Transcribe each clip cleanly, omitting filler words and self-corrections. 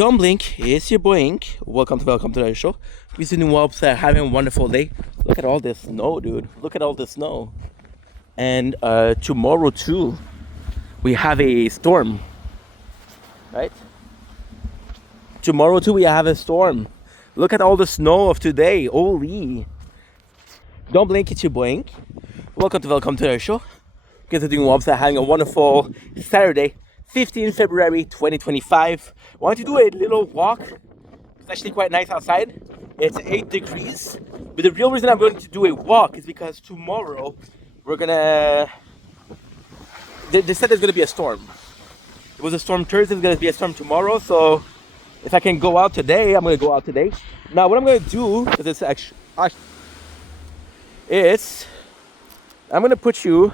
Don't blink, it's your boy Ink. Welcome to the show. We're new website, having a wonderful day. Look at all this snow, dude. Look at all this snow. And tomorrow too, we have a storm. Right? Tomorrow too, we have a storm. Look at all the snow of today. Holy. Don't blink, it's your boy Ink. Welcome to the show. We're doing website, having a wonderful Saturday. 15 February 2025. I want to do a little walk. It's actually quite nice outside. It's 8 degrees. But the real reason I'm going to do a walk is because tomorrow we're gonna... They said there's gonna be a storm. It was a storm Thursday, there's gonna be a storm tomorrow. So if I can go out today, I'm gonna go out today. Now what I'm gonna do, because it's actually... I'm gonna put you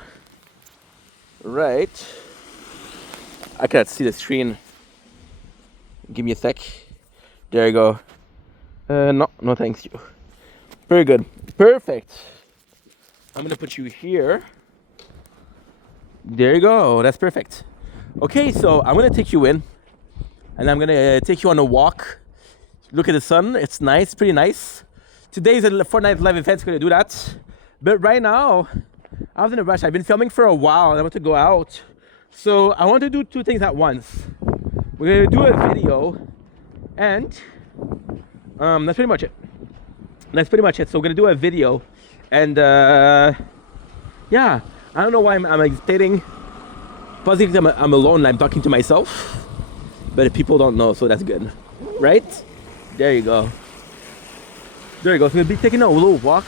right... I can't see the screen. Give me a sec. There you go. No thanks you. Very good. Perfect. I'm gonna put you here. There you go. That's perfect. Okay, so I'm gonna take you in. And I'm gonna take you on a walk. Look at the sun. It's nice, pretty nice. Today's a Fortnite live event. Gonna do that. But right now, I was in a rush. I've been filming for a while and I want to go out. So I want to do two things at once. We're gonna do a video, and that's pretty much it. So we're gonna do a video, and yeah, I don't know why I'm hesitating. Possibly I'm alone and I'm talking to myself, but people don't know, so that's good, right? There you go. So we'll be taking a little walk.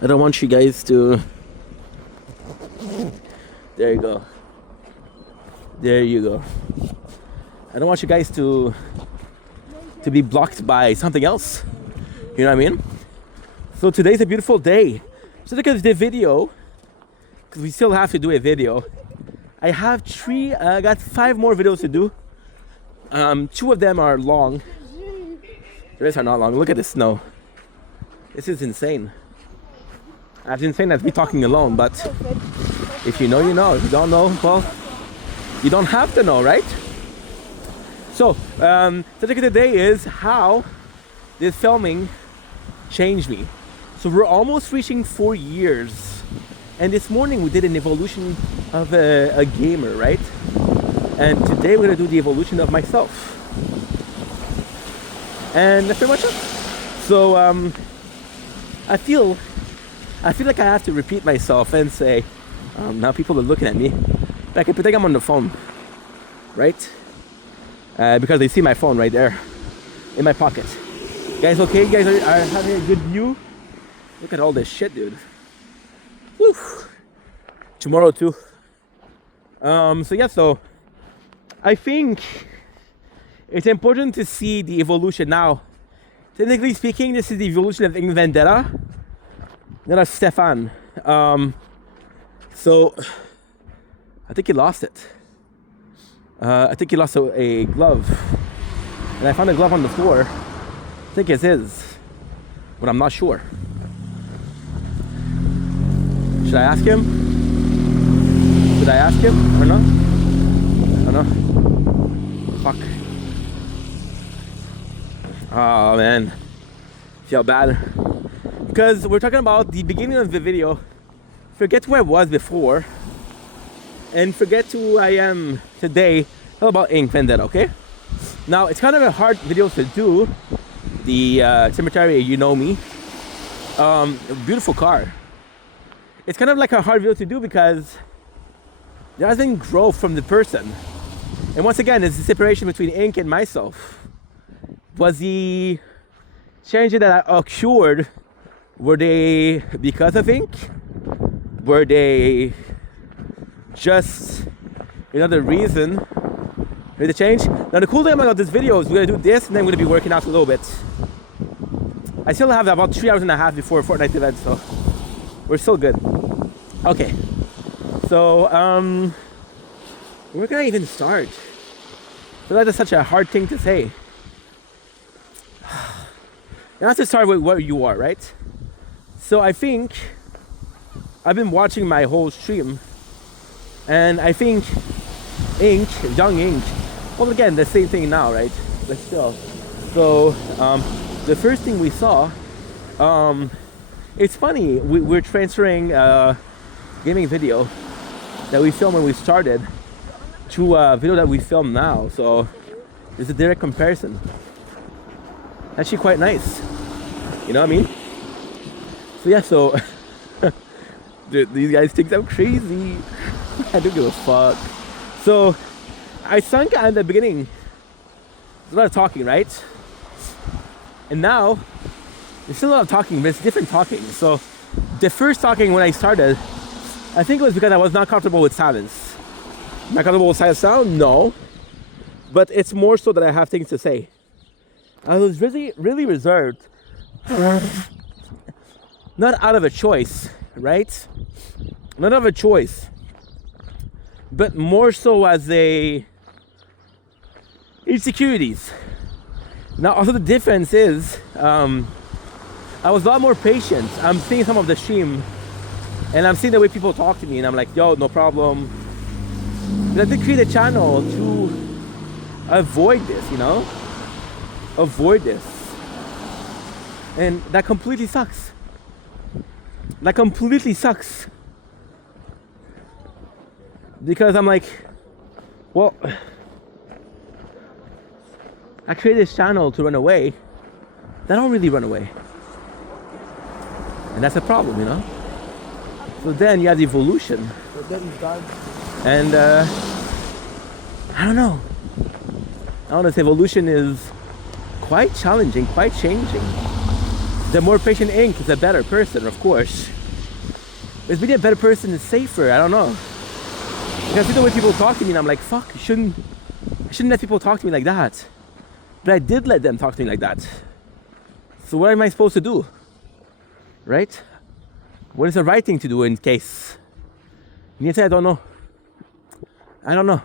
I don't want you guys to... There you go. I don't want you guys to be blocked by something else. You know what I mean? So today's a beautiful day. So look at the video, because we still have to do a video. I got 5 more videos to do. 2 of them are long. The rest are not long. Look at the snow. This is insane. I've been saying that we talking alone, but if you know, you know. If you don't know, well, you don't have to know, right? So, the topic of the day is how this filming changed me. So we're almost reaching 4 years, and this morning we did an evolution of a gamer, right? And today we're gonna do the evolution of myself, and that's pretty much it. So, I feel like I have to repeat myself and say, now people are looking at me. But I can pretend I'm on the phone, right? Because they see my phone right there in my pocket. You guys okay? You guys are having a good view? Look at all this shit, dude. Woo. Tomorrow too. So I think it's important to see the evolution now. Technically speaking, this is the evolution of Ink Vendetta. Then Stefan. So I think he lost it. I think he lost a glove. And I found a glove on the floor. I think it's his, but I'm not sure. Should I ask him? Or not? I don't know. Fuck. Oh man. Feel bad. Because we're talking about the beginning of the video. Forget who I was before, and forget who I am today. All about Ink Vendetta, okay? Now it's kind of a hard video to do. The cemetery, you know me. Beautiful car. It's kind of like a hard video to do because it doesn't grow from the person. And once again, it's the separation between Ink and myself. Was the changes that I occurred, were they because of Ink? Were they just another reason for the change? Now the cool thing about this video is we're gonna do this and then we're gonna be working out a little bit. I still have about 3 hours and a half before Fortnite event, so we're still good. Okay, so where can I even start? So that is such a hard thing to say. You have to start with where you are, right? So I think I've been watching my whole stream And I think Ink, Young Ink, well, again, the same thing now, right? But still. So the first thing we saw, it's funny, we're transferring gaming video that we filmed when we started to a video that we film now. So it's a direct comparison. Actually quite nice. You know what I mean? So yeah, so dude, these guys think I'm crazy. I don't give a fuck. So I sunk at the beginning. There's a lot of talking, right? And now there's still a lot of talking, but it's different talking. So the first talking when I started, I think it was because I was not comfortable with silence. Not comfortable with silent sound? No. But it's more so that I have things to say. I was really reserved. Not out of a choice, right? Not out of a choice. But more so as a insecurities. Now also the difference is I was a lot more patient. I'm seeing some of the stream and I'm seeing the way people talk to me and I'm like, yo, no problem. But I did create a channel to avoid this, you know? Avoid this. And that completely sucks. That completely sucks. Because I'm like, well, I created this channel to run away. I don't really run away. And that's a problem, you know? So then you have the evolution. And I don't know. I want to say evolution is quite challenging, quite changing. The more patient Ink is a better person, of course. But being a better person is safer, I don't know. Because I see the way people talk to me and I'm like, fuck, I shouldn't let people talk to me like that. But I did let them talk to me like that. So what am I supposed to do? Right? What is the right thing to do in case? Yet I don't know. I don't know.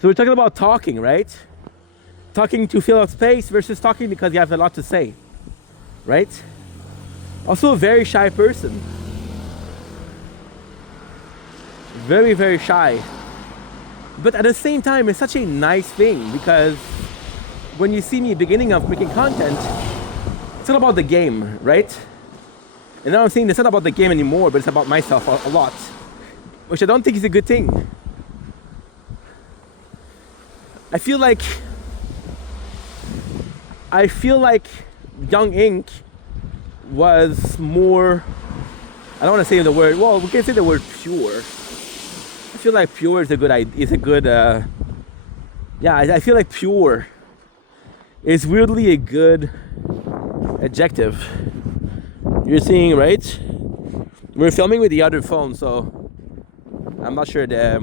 So we're talking about talking, right? Talking to fill out space versus talking because you have a lot to say, right? Also a very shy person. Very, very shy. But at the same time, it's such a nice thing because when you see me beginning of making content, it's not about the game, right? And now I'm saying it's not about the game anymore, but it's about myself a lot, which I don't think is a good thing. I feel like Young Ink was more, I don't want to say the word, well, we can say the word pure. I feel like pure is a good idea, yeah, I feel like pure is weirdly a good adjective. You're seeing, right? We're filming with the other phone, so I'm not sure the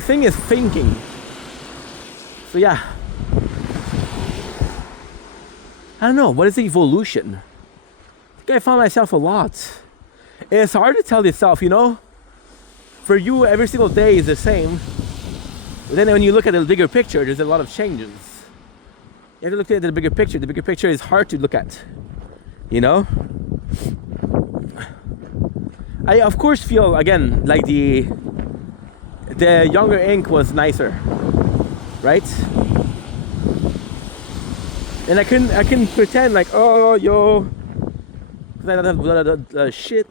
thing is thinking. So yeah. I don't know, what is the evolution? I think I found myself a lot. It's hard to tell yourself, you know? For you, every single day is the same. But then when you look at the bigger picture, there's a lot of changes. You have to look at the bigger picture. The bigger picture is hard to look at. You know? I of course feel, again, like the younger Ink was nicer. Right? And I can pretend like, oh, yo, because I don't have shit.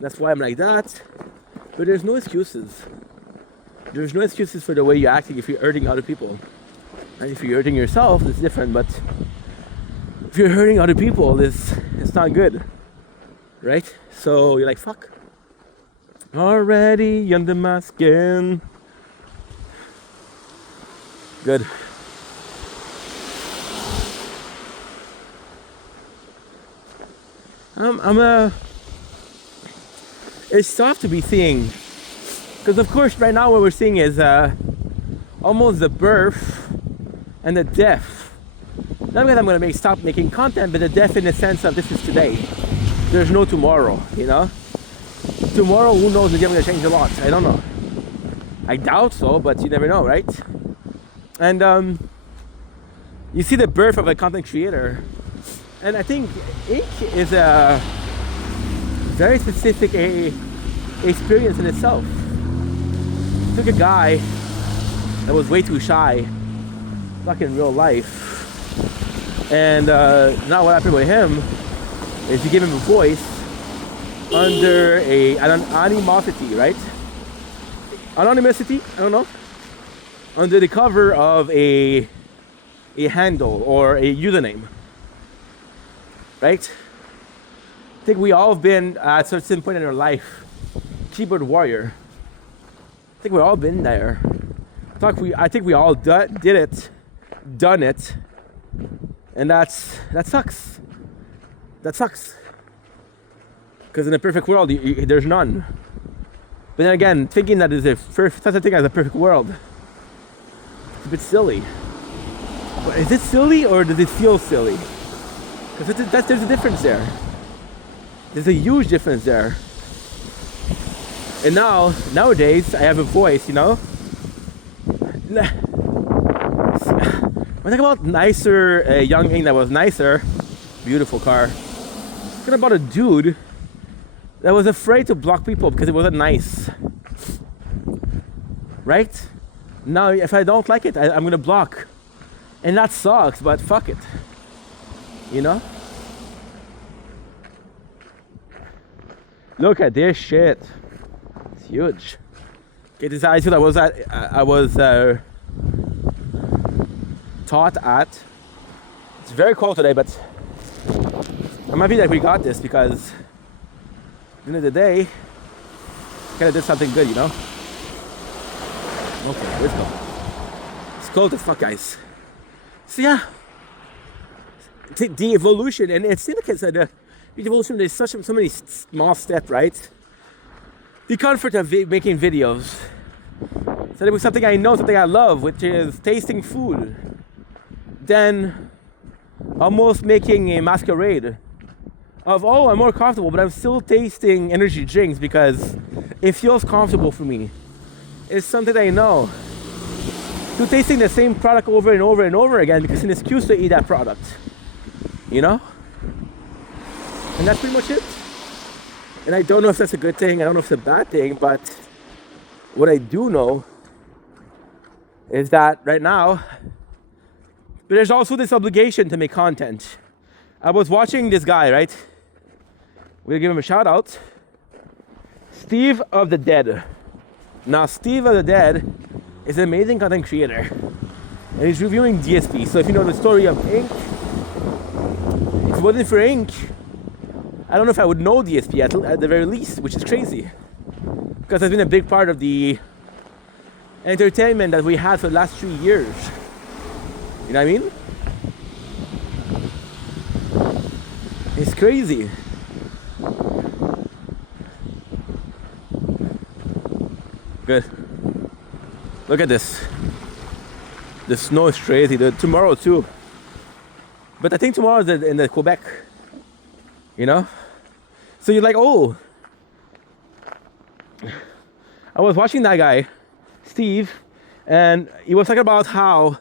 That's why I'm like that. But there's no excuses. There's no excuses for the way you're acting if you're hurting other people. And if you're hurting yourself, it's different. But if you're hurting other people, it's not good. Right? So you're like, fuck. Already under my skin. Good. It's tough to be seeing, because of course right now what we're seeing is almost the birth and the death. Not that I'm gonna stop making content, but the death in the sense of this is today. There's no tomorrow, you know? Tomorrow, who knows, maybe I'm gonna change a lot. I don't know. I doubt so, but you never know, right? And you see the birth of a content creator. And I think Ink is very specific experience in itself. Took a guy that was way too shy, like in real life, and now what happened with him is you give him a voice under an animosity, right? Anonymity, I don't know. Under the cover of a handle or a username, right? I think we all have been at a certain point in our life keyboard warrior. I think we've all been there. I think we all did it, done it, and that sucks. That sucks. Because in a perfect world, there's none. But then again, thinking that is such a thing as a perfect world, it's a bit silly. But is it silly or does it feel silly? Because there's a difference there. There's a huge difference there. And nowadays, I have a voice, you know? When I talk about nicer, a young thing that was nicer, beautiful car. I'm talking about a dude that was afraid to block people because it wasn't nice. Right? Now, if I don't like it, I'm gonna block. And that sucks, but fuck it. You know? Look at this shit. It's huge. Okay, this attitude I was taught at. It's very cold today, but I'm happy that we got this because at the end of the day, kind of did something good, you know? Okay, let's go. It's cold as fuck, guys. So yeah, the evolution, and it seems like the evolution, there's so many small steps, right? The comfort of making videos. So it was something I know, something I love, which is tasting food. Then almost making a masquerade of, oh, I'm more comfortable, but I'm still tasting energy drinks because it feels comfortable for me. It's something I know. To tasting the same product over and over and over again because it's an excuse to eat that product. You know? And that's pretty much it. And I don't know if that's a good thing, I don't know if it's a bad thing, but what I do know is that right now, but there's also this obligation to make content. I was watching this guy, right? We'll give him a shout out. Steve of the Dead. Now, Steve of the Dead is an amazing content creator. And he's reviewing DSP. So if you know the story of Ink, if it wasn't for Ink, I don't know if I would know DSP at the very least, which is crazy. Because it's been a big part of the entertainment that we had for the last 3 years. You know what I mean? It's crazy. Good. Look at this. The snow is crazy. Tomorrow too. But I think tomorrow is in the Quebec. You know? So you're like, oh. I was watching that guy, Steve, and he was talking about how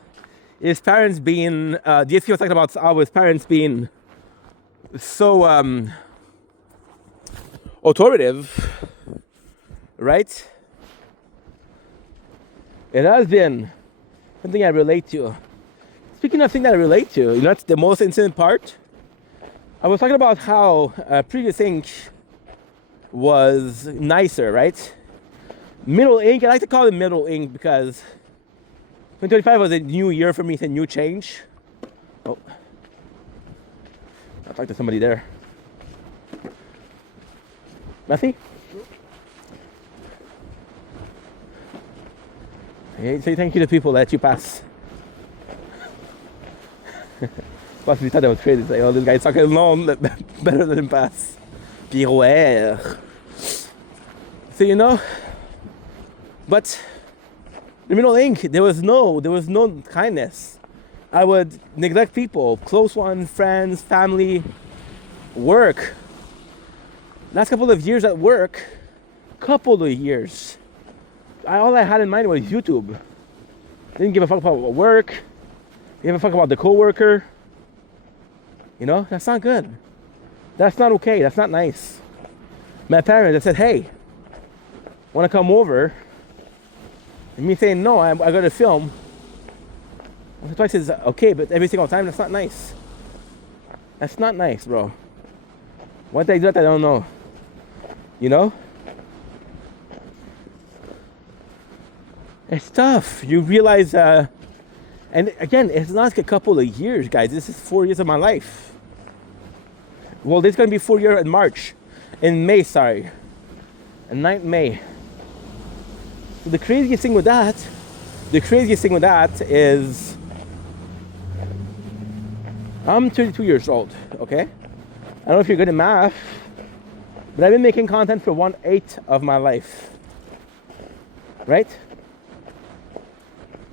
his parents being, DSP was talking about how his parents being so authoritative, right? It has been something I relate to. Speaking of things that I relate to, you know, that's the most intimate part. I was talking about how previous ink was nicer, right? Middle ink, I like to call it middle ink because 2025 was a new year for me, it's a new change. Oh, I talked to somebody there. Nothing? Hey, say thank you to people that you pass. Possibly thought that was crazy. It's like, oh, this guy's talking alone, better than him pass. Pirouette. So, you know, but the middle ink, there was no kindness. I would neglect people, close ones, friends, family, work. Last couple of years at work, all I had in mind was YouTube. Didn't give a fuck about work. Didn't give a fuck about the coworker. You know, that's not good. That's not okay. That's not nice. my parents, I said, hey, want to come over? And me saying, no, I got to film. And twice is okay, but every single time, that's not nice. That's not nice, bro. Why did I do that? I don't know. You know? It's tough. You realize, and again, it's not like a couple of years, guys. This is 4 years of my life. Well, this is going to be 4 years in March. In May, sorry. And 9th May. So the craziest thing with that is I'm 32 years old, okay? I don't know if you're good at math, but I've been making content for 1/8 of my life, right?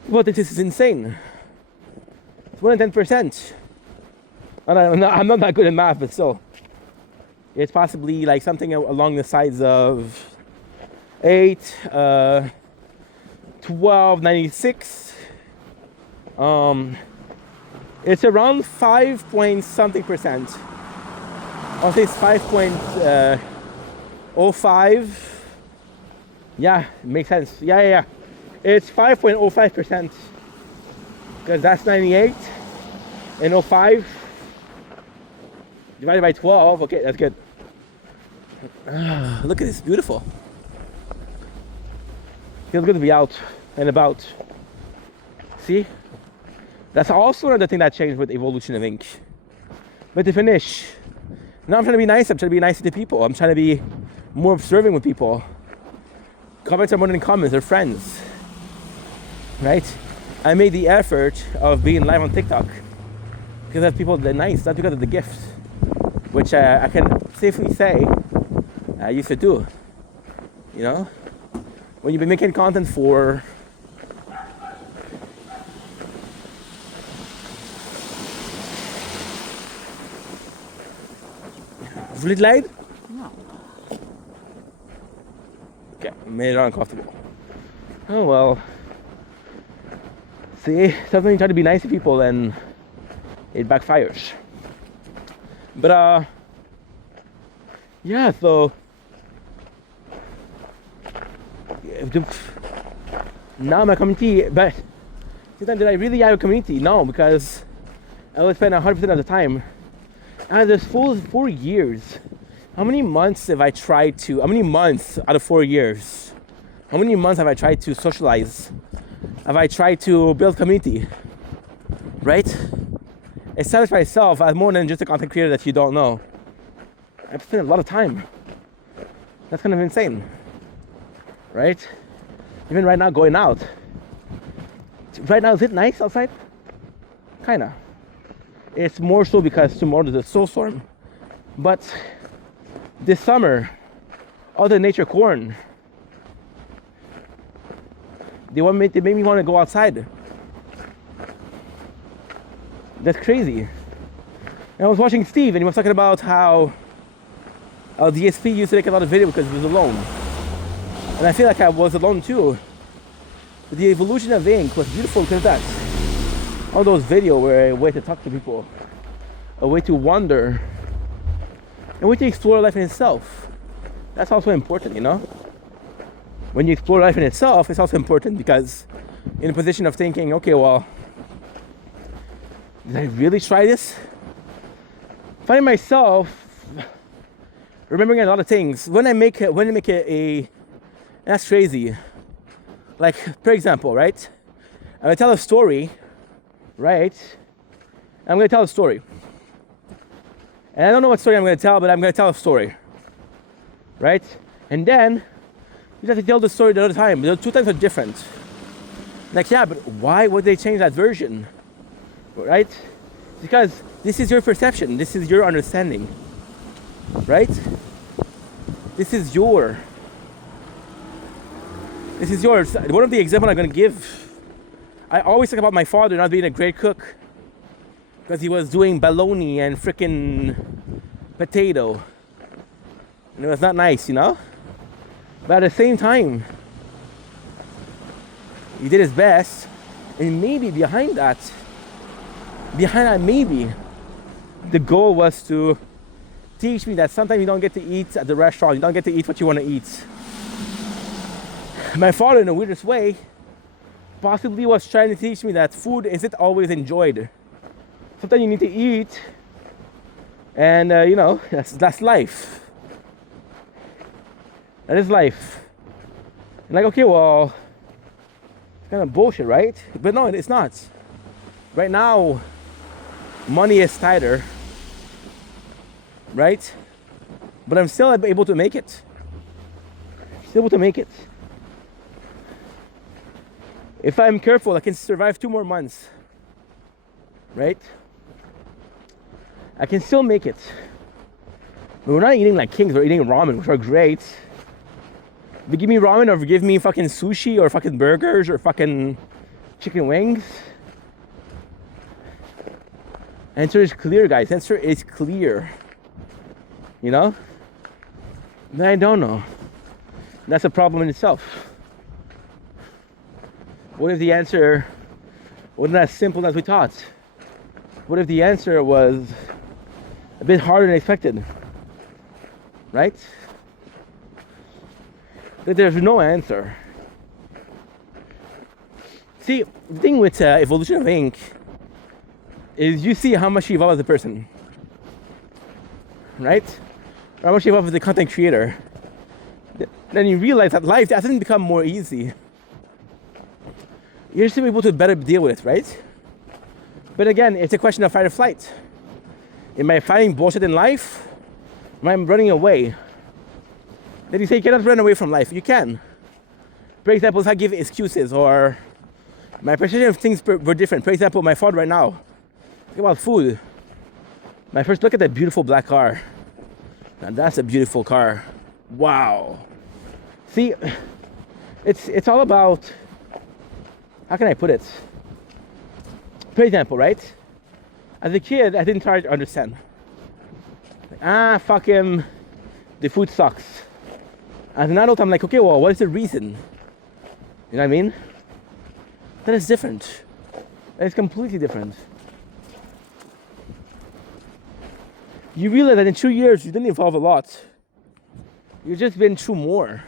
Well, this is insane. It's 110%. I'm not that good at math, but still. It's possibly like something along the sides of 8, 12, 96. It's around 5 point something percent. I'll say it's 5.05. Yeah, it makes sense. Yeah. It's 5.05%. Because that's 98. And 05 divided by 12. Okay, that's good. Look at this, beautiful. Feels good to be out and about. See? That's also another thing that changed with Evolution of Ink. But to finish, now I'm trying to be nice. I'm trying to be nicer to people. I'm trying to be more observant with people. Comments are more than comments, they're friends. Right? I made the effort of being live on TikTok because of people that are nice, not because of the gift, which I can safely say I used to do. You know? When you've been making content for Red light? No. Okay, made it uncomfortable. Oh well. See, sometimes you try to be nice to people and it backfires. But yeah, so now my community, but did I really have a community? No, because I would spend 100% of the time. And this full 4 years, how many months out of 4 years, how many months have I tried to socialize? Have I tried to build community? Right? Establish myself as more than just a content creator that you don't know. I've spent a lot of time. That's kind of insane. Right? Even right now, going out. Right now, is it nice outside? Kinda. It's more so because tomorrow there's a snowstorm. But this summer, all the nature corn, they made me want to go outside. That's crazy. And I was watching Steve and he was talking about how DSP used to make a lot of video because he was alone. And I feel like I was alone too. But the evolution of ink was beautiful because of that. All those videos were a way to talk to people, a way to wonder, a way to explore life in itself. That's also important, you know? When you explore life in itself, it's also important because in a position of thinking, okay, well, did I really try this? Finding myself remembering a lot of things. When I make that's crazy. Like, for example, right? I'm gonna tell a story, right? I'm gonna tell a story. And I don't know what story I'm gonna tell, but I'm gonna tell a story. Right? And then you have to tell the story the other time. The two times are different. Like, yeah, but why would they change that version? Right? Because this is your perception, this is your understanding. Right? This is yours. One of the examples I'm gonna give, I always talk about my father not being a great cook because he was doing bologna and freaking potato. And it was not nice, you know? But at the same time, he did his best, and maybe behind that maybe, the goal was to teach me that sometimes you don't get to eat at the restaurant. You don't get to eat what you want to eat. My father, in the weirdest way, possibly was trying to teach me that food isn't always enjoyed. Sometimes you need to eat, and you know, that's life. That is life. And like, okay, well, it's kind of bullshit, right? But no, it's not. Right now, money is tighter, right? But I'm still able to make it. Still able to make it. If I'm careful, I can survive 2 more months, right? I can still make it. But we're not eating like kings, we're eating ramen, which are great. But give me ramen or give me fucking sushi or fucking burgers or fucking chicken wings. Answer is clear, guys. Answer is clear. You know? But I don't know. That's a problem in itself. What if the answer wasn't as simple as we thought? What if the answer was a bit harder than expected? Right? But there's no answer. See, the thing with Evolution of Ink is you see how much you evolve as a person. Right? Or how much you evolve as a content creator. Then you realize that life doesn't become more easy. You're still able to better deal with it, right? But again, it's a question of fight or flight. Am I fighting bullshit in life? Am I running away? Then you say you cannot run away from life. You can. For example, if I give excuses or my perception of things were different. For example, my father right now. Think about food. My first look at that beautiful black car. Now that's a beautiful car. Wow. See, it's all about, how can I put it? For example, right? As a kid, I didn't try to understand. Fuck him. The food sucks. As an adult, I'm like, okay, well, what is the reason? You know what I mean? That is different. That is completely different. You realize that in 2 years, you didn't evolve a lot. You've just been through more.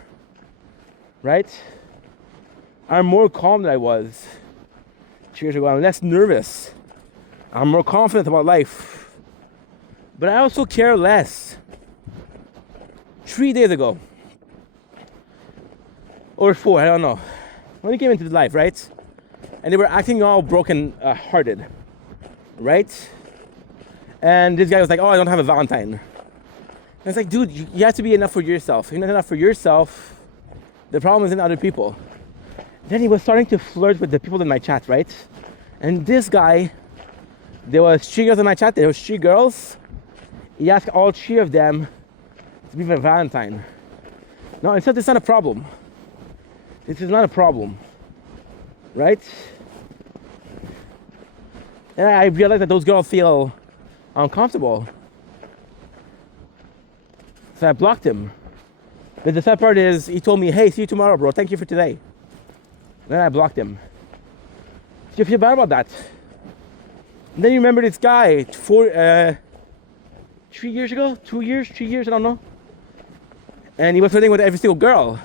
Right? I'm more calm than I was 2 years ago. I'm less nervous. I'm more confident about life. But I also care less. 3 days ago, or 4, I don't know, when he came into life, right? And they were acting all broken hearted, right? And this guy was like, oh, I don't have a Valentine. And I was like, dude, you have to be enough for yourself. If you're not enough for yourself, the problem isn't other people. Then he was starting to flirt with the people in my chat, right? And this guy, there was 3 girls in my chat, there was 3 girls. He asked all 3 of them to be my Valentine. No, it's not a problem. This is not a problem, right? And I realized that those girls feel uncomfortable. So I blocked him. But the sad part is, he told me, hey, see you tomorrow, bro. Thank you for today. Then I blocked him. So you feel bad about that. And then you remember this guy 3 years ago? 2 years? 3 years? I don't know. And he was flirting with every single girl.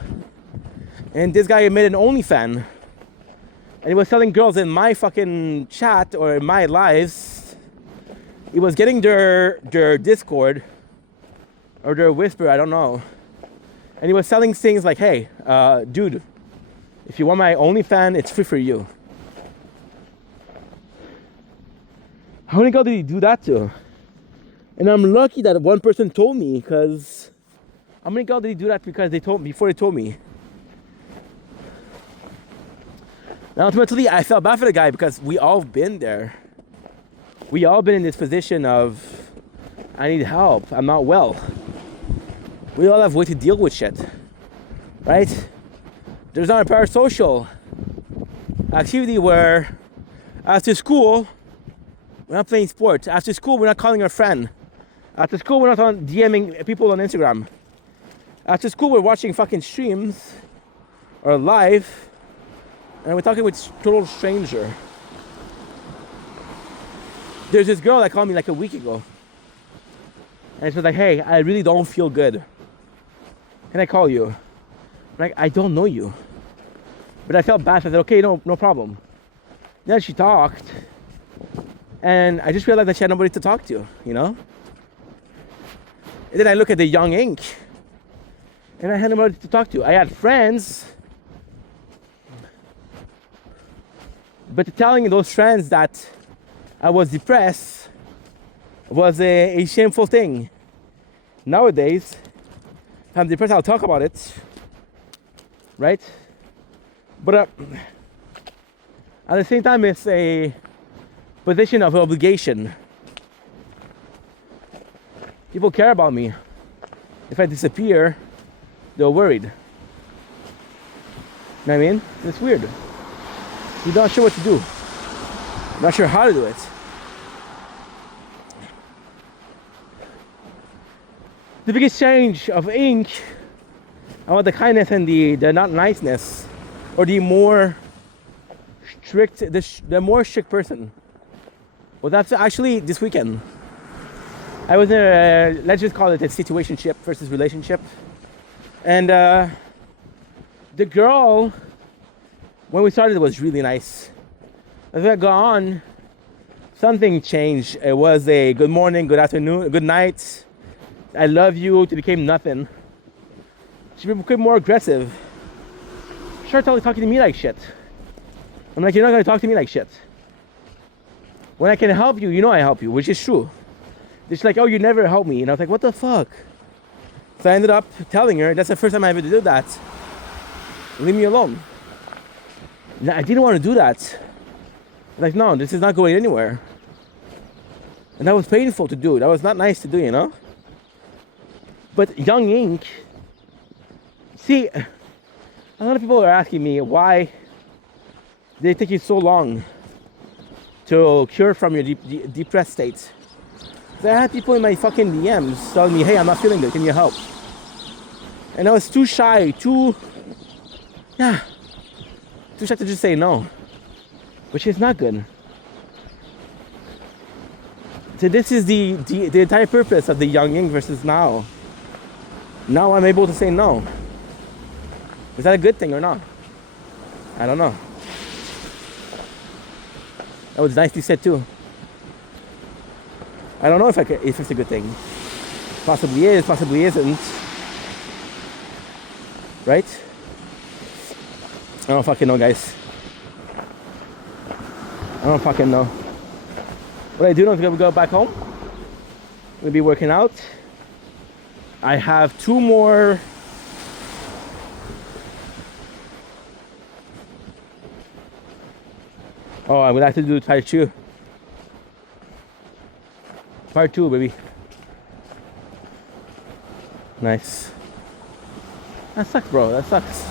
And this guy made an OnlyFans. And he was telling girls in my fucking chat or in my lives, he was getting their Discord or their Whisper, I don't know. And he was selling things like, hey, dude, if you want my OnlyFans, it's free for you. How many girls did he do that to? And I'm lucky that one person told me, because how many girls did he do that because before they told me? And ultimately, I felt bad for the guy because we all been there. We all been in this position of, I need help, I'm not well. We all have way to deal with shit, right? There's not a parasocial activity where after school, we're not playing sports. After school, we're not calling our friend. After school, we're not DMing people on Instagram. After school, we're watching fucking streams or live, and we're talking with a total stranger. There's this girl that called me like a week ago. And she was like, hey, I really don't feel good. Can I call you? I'm like, I don't know you. But I felt bad, so I said, okay, no problem. Then she talked, and I just realized that she had nobody to talk to, you know? And then I look at the Young Ink, and I had nobody to talk to. I had friends, but telling those friends that I was depressed was a shameful thing. Nowadays, if I'm depressed, I'll talk about it, right? But at the same time, it's a position of obligation. People care about me. If I disappear, they're worried. You know what I mean? It's weird. You're not sure what to do. You're not sure how to do it. The biggest change of Ink about the kindness and the not niceness, or the more strict, the more strict person. Well, that's actually this weekend. I was in a, let's just call it a situationship versus relationship. And the girl, when we started, was really nice. As I got on, something changed. It was a good morning, good afternoon, good night, I love you, it became nothing. She became more aggressive. She started talking to me like shit. I'm like, you're not gonna talk to me like shit. When I can help you, you know I help you, which is true. She's like, oh, you never help me. And I was like, what the fuck? So I ended up telling her, that's the first time I ever did that. Leave me alone. I didn't want to do that. I'm like, no, this is not going anywhere. And that was painful to do. That was not nice to do, you know? But Young Ink, see, a lot of people are asking me why did it take you so long to cure from your depressed state. So I had people in my fucking DMs telling me, hey, I'm not feeling good, can you help? And I was too shy to just say no. Which is not good. So this is the entire purpose of the Young Ink versus now. Now I'm able to say no. Is that a good thing or not? I don't know. That was nicely said too. I don't know if it's a good thing. Possibly is, possibly isn't. Right? I don't fucking know, guys. I don't fucking know. What I do know is I'm gonna go back home. I'm gonna be working out. I have 2 more. Oh, I'm gonna have to do part 2. Part 2, baby. Nice. That sucks, bro. That sucks.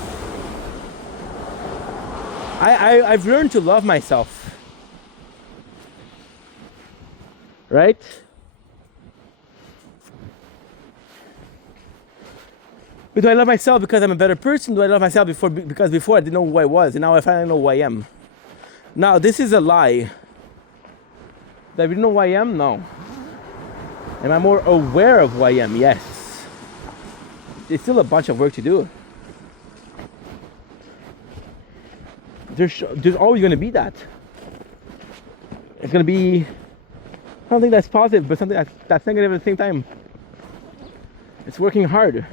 I've learned to love myself. Right? But do I love myself because I'm a better person? Do I love myself because before I didn't know who I was, and now I finally know who I am? Now, this is a lie. Do I really know who I am? No. Am I more aware of who I am? Yes. There's still a bunch of work to do. There's always going to be that. It's going to be something that's positive, but something that's negative at the same time. It's working hard.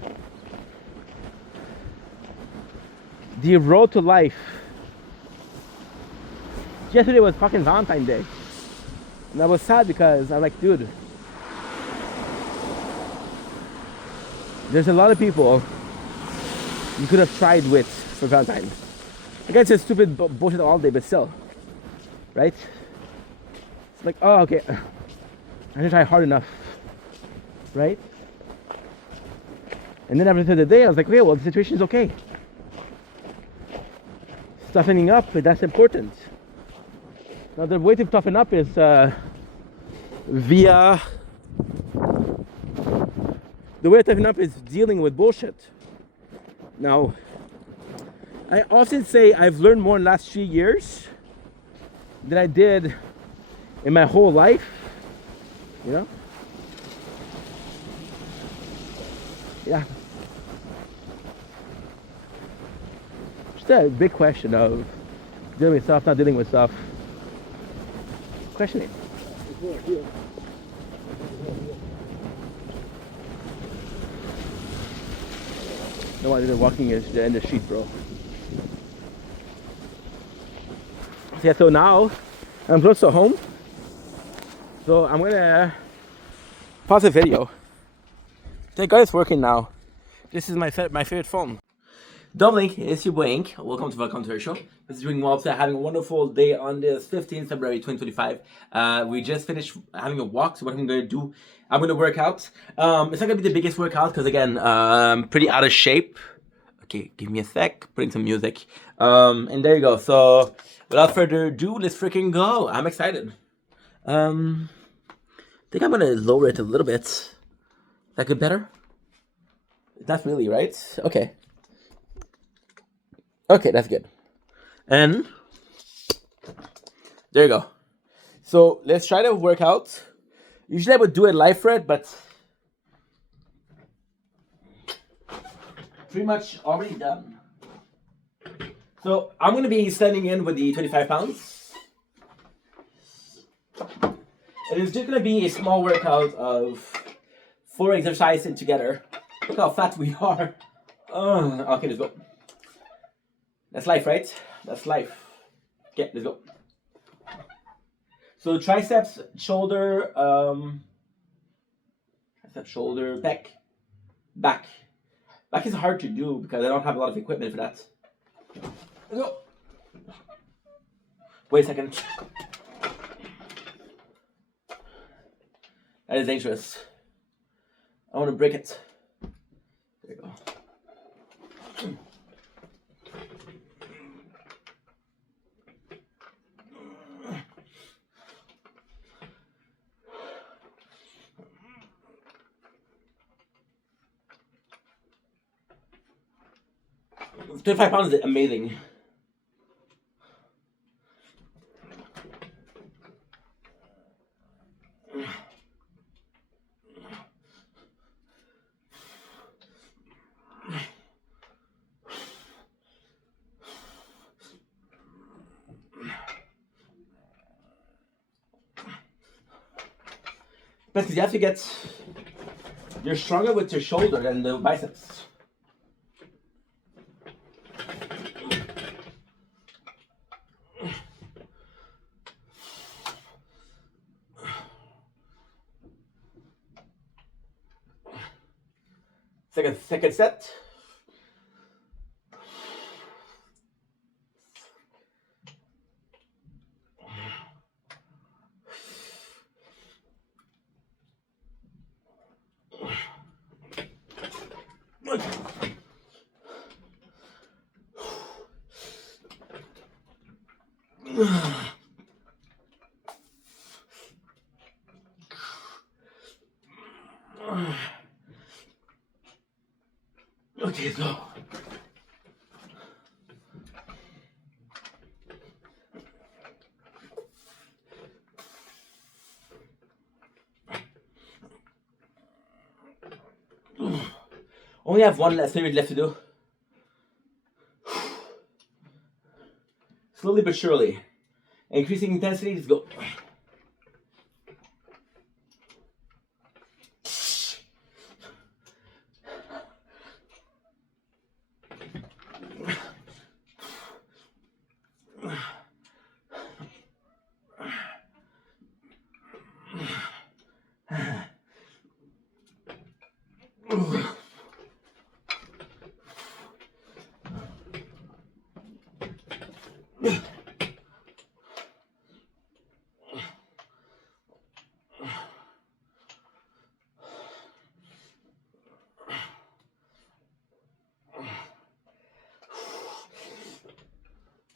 The road to life. Yesterday was fucking Valentine's Day. And I was sad because I'm like, dude, there's a lot of people you could have tried with for Valentine's. I guess it's stupid bullshit all day, but still. Right? It's like, oh, okay. I didn't try hard enough. Right? And then after the day, I was like, okay, well, the situation is okay. Toughening up, that's important. Now, the way to toughen up is via... The way to toughen up is dealing with bullshit. Now, I often say I've learned more in the last 3 years than I did in my whole life. You know? Yeah. Just a big question of dealing with stuff, not dealing with stuff. Questioning. No one is walking in the street, bro. Yeah, so now I'm close to home. So I'm gonna pause the video. Thank God it's working now. This is my favorite phone. Dominic, it's your boy Ink. Welcome to our show. This is doing well today, having a wonderful day on this 15th February 2025. We just finished having a walk, so what I'm gonna do, I'm gonna work out. It's not gonna be the biggest workout because again, pretty out of shape. Okay, give me a sec, putting some music. And there you go. So without further ado, let's freaking go. I'm excited. I think I'm gonna lower it a little bit. Is that good better? Not really, right? Okay. Okay, that's good. And there you go. So let's try to work out. Usually I would do it live thread, but pretty much already done. So I'm going to be standing in with the 25 pounds. And it's just going to be a small workout of 4 exercises together. Look how fat we are. Okay, let's go. That's life, right? That's life. Okay, let's go. So triceps, shoulder, back. Back is hard to do because I don't have a lot of equipment for that. Let's go. Wait a second. That is dangerous. I want to break it. There you go. £25 is amazing. Because you have to get, you're stronger with your shoulder than the biceps. Second set. Okay, let's go. Only have one series left to do. Slowly but surely. Increasing intensity, let's go.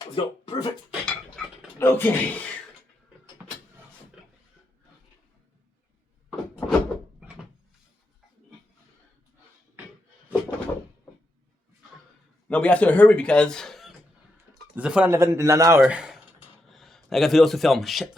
Let's go. Perfect. Okay. Now we have to hurry because there's a fun event in an hour. I got videos to film. Shit.